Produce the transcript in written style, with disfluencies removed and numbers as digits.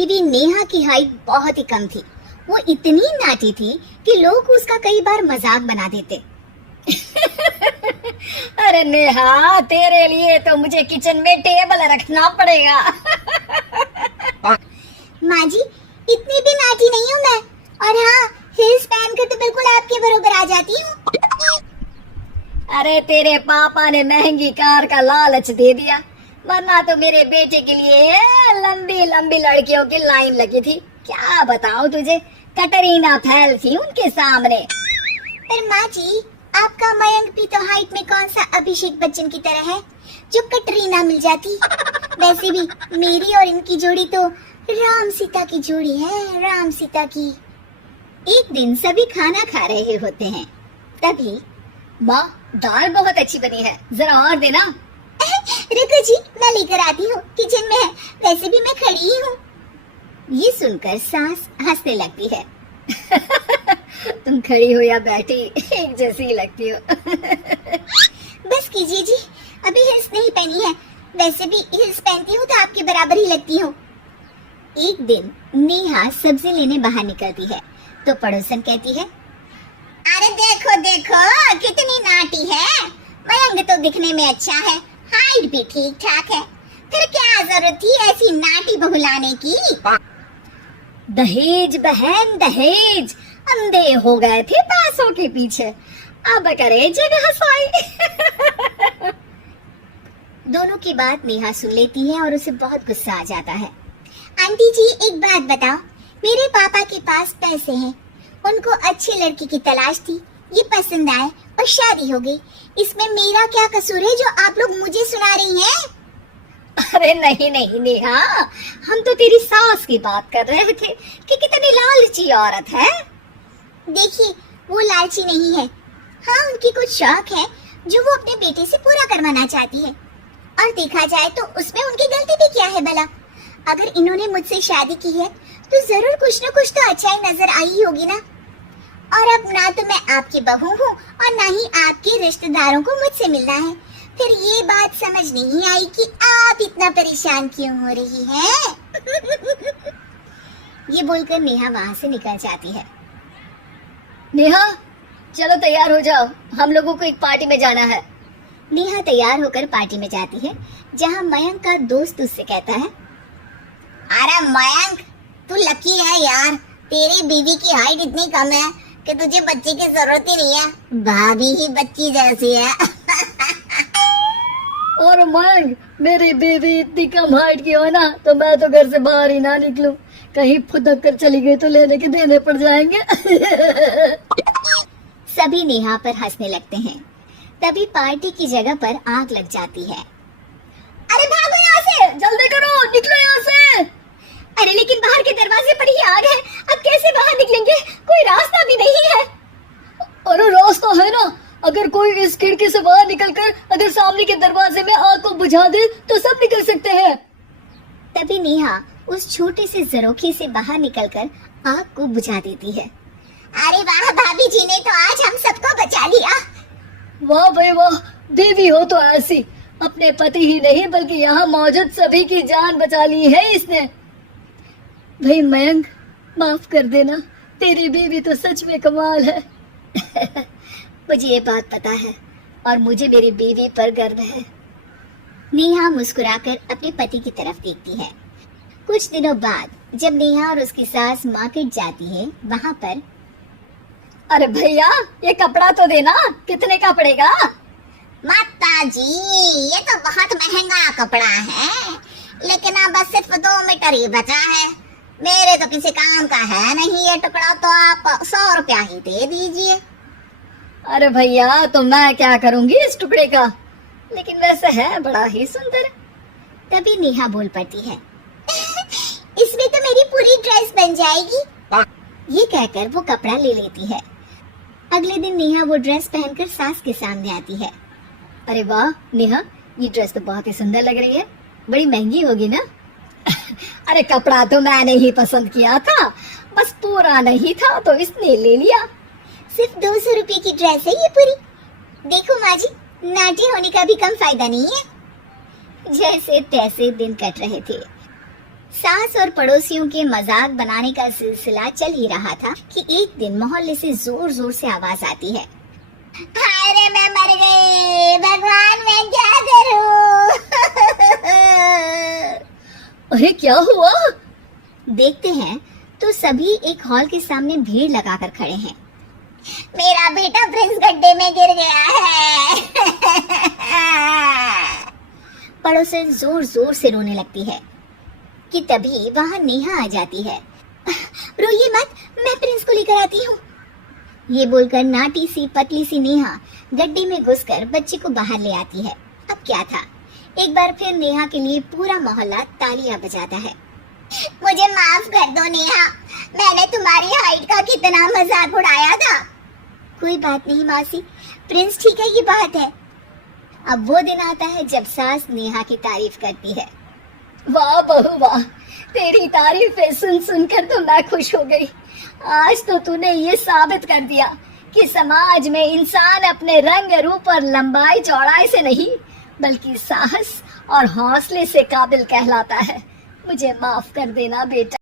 बीवी नेहा की हाइट बहुत ही कम थी। वो इतनी नाटी थी कि लोग उसका कई बार मजाक बना देते। अरे नेहा, तेरे लिए तो मुझे किचन में टेबल रखना पड़ेगा। माँ जी, इतनी भी नाटी नहीं हूँ मैं। और हाँ, हिल्स पहनकर तो बिल्कुल आपके बराबर आ जाती हूँ। अरे तेरे पापा ने महंगी कार का लालच दे दिया, वरना तो मेरे बेटे के लिए लंबी लंबी लड़कियों की लाइन लगी थी। क्या बताऊं तुझे, कटरीना फैल थी उनके सामने। पर माँ जी, आपका मयंक भी तो हाइट में कौन सा अभिषेक बच्चन की तरह है जो कटरीना मिल जाती। वैसे भी मेरी और इनकी जोड़ी तो राम सीता की जोड़ी है, राम सीता की। एक दिन सभी खाना खा रहे होते हैं, तभी माँ, दाल बहुत अच्छी बनी है, जरा और देना। रुको जी, मैं लेकर आती हूँ, किचन में है। वैसे भी मैं खड़ी ही हूँ। ये सुनकर सास हंसने लगती है। तुम खड़ी हो या बैठी, एक जैसी ही लगती हो। बस कीजिए जी, अभी हिल्स नहीं पहनी है। वैसे भी हिल्स पहनती हूँ तो आपके बराबर ही लगती हूँ। एक दिन नेहा सब्जी लेने बाहर निकलती है तो पड़ोसन कहती है, अरे देखो देखो कितनी नाटी है। मयंक तो दिखने में अच्छा है, हाइट भी ठीक ठाक है, फिर क्या जरूरत थी ऐसी नाटी बहू लाने की। दहेज बहन दहेज, अंधे हो गए थे पैसों के पीछे, अब करे जगह साई। दोनों की बात नेहा सुन लेती है और उसे बहुत गुस्सा आ जाता है। आंटी जी, एक बात बताओ, मेरे पापा के पास पैसे हैं, उनको अच्छी लड़की की तलाश थी, ये पसंद आए और शादी हो गई। इसमें मेरा क्या कसूर है जो आप लोग मुझे सुना रही हैं? अरे नहीं नहीं नेहा, हम तो तेरी सास की बात कर रहे थे कि कितनी लालची औरत है। देखिए, वो लालची नहीं है। हाँ, उनकी कुछ शौक है जो वो अपने बेटे से पूरा करवाना चाहती है। और देखा जाए तो उसमें उनकी गलती भी क्या है भला? अगर इन्होंने मुझसे शादी की है तो जरूर कुछ न कुछ तो अच्छाई नजर आई होगी ना। और अब ना तो मैं आपकी बहू हूँ और ना ही आपके रिश्तेदारों को मुझसे मिलना है। फिर ये बात समझ नहीं आई कि आप इतना परेशान क्यों हो रही हैं? ये बोलकर नेहा वहाँ से निकल जाती है। नेहा, चलो तैयार हो जाओ, हम लोगों को एक पार्टी में जाना है। नेहा तैयार होकर पार्टी में जाती है, जहाँ मयंक का दोस्त उससे कहता है, अरे मयंक, तू लकी है यार, तेरी बीवी की हाइट इतनी कम है कि तुझे बच्चे की जरूरत ही नहीं है, भाभी ही बच्ची जैसी है। और मयंक, मेरी बीवी इतनी कम हाइट की हो ना तो मैं तो घर से बाहर ही ना निकलूं, कहीं फुदक कर चली गई तो लेने के देने पड़ जाएंगे। सभी नेहा पर हंसने लगते हैं। तभी पार्टी की जगह पर आग लग जाती है। अरे भागो यहाँ से, जल्दी करो, निकलो यहाँ से। अरे लेकिन बाहर के दरवाजे पर ही आग है, अब कैसे बाहर निकलेंगे? कोई रास्ता भी नहीं है। अरे रास्ता है ना, अगर कोई इस खिड़की से बाहर निकलकर अगर सामने के दरवाजे में आग को बुझा दे तो सब निकल सकते हैं। तभी नेहा उस छोटे से जरोखे से बाहर निकलकर आग को बुझा देती है। अरे वाह, भाभी जी ने तो आज हम सबको बचा लिया। वाह भाई वाह, देवी हो तो ऐसी, अपने पति ही नहीं बल्कि यहाँ मौजूद सभी की जान बचा ली है इसने। भाई मयंक, माफ कर देना, तेरी बीवी तो सच में कमाल है। मुझे ये बात पता है और मुझे मेरी बीवी पर गर्व है। नेहा मुस्कुराकर अपने पति की तरफ देखती है। कुछ दिनों बाद जब नेहा और उसकी सास मार्केट जाती है, वहाँ पर, अरे भैया, ये कपड़ा तो देना, कितने का पड़ेगा? माता जी, ये तो बहुत महंगा कपड़ा है, लेकिन अब बस सिर्फ 2 मीटर ही बचा है। मेरे तो किसी काम का है नहीं ये टुकड़ा, तो आप 100 रुपया ही दे दीजिए। अरे भैया, तो मैं क्या करूंगी इस टुकड़े का, लेकिन वैसे है बड़ा ही सुंदर। तभी नेहा बोल पड़ती है, इसमें तो मेरी पूरी ड्रेस बन जाएगी। ये कहकर वो कपड़ा ले लेती है। अगले दिन नेहा वो ड्रेस पहनकर सास के सामने आती है। अरे वाह नेहा, ये ड्रेस तो बहुत ही सुंदर लग रही है, बड़ी महंगी होगी ना? अरे कपड़ा तो मैंने ही पसंद किया था, बस पूरा नहीं था तो इसने ले लिया। सिर्फ 200 रुपए की ड्रेस है ये पूरी। देखो माँ जी, नाटी होने का भी कम फायदा नहीं है। जैसे तैसे दिन कट रहे थे। सास और पड़ोसियों के मजाक बनाने का सिलसिला चल ही रहा था कि एक दिन मोहल्ले से जोर जोर से आवाज आती है, हाय रे मैं मर गई, भगवान मैं क्या करूं? अरे क्या हुआ? देखते हैं तो सभी एक हॉल के सामने भीड़ लगाकर खड़े हैं। मेरा बेटा प्रिंस गड्ढे में गिर गया है। पड़ोसन जोर जोर से रोने लगती है कि तभी वहां नेहा आ जाती है। रोइए मत, मैं प्रिंस को लेकर आती हूँ। ये बोलकर नाटी सी पतली सी नेहा गड्ढे में घुसकर बच्चे को बाहर ले आती है। अब क्या था, एक बार फिर नेहा के लिए पूरा मोहल्ला तालियां बजाता है। मुझे माफ कर दो नेहा, मैंने तुम्हारी हाइट का कितना मजाक उड़ाया था। कोई बात नहीं मासी, प्रिंस ठीक है, ये बात है। अब वो दिन आता है जब सास नेहा की तारीफ करती है। वाह बहू वाह, तेरी तारीफें सुन सुनकर तो मैं खुश हो गई। आज तो तूने ये साबित कर दिया कि समाज में इंसान अपने रंग रूप और लंबाई चौड़ाई से नहीं बल्कि साहस और हौसले से काबिल कहलाता है। मुझे माफ कर देना बेटा।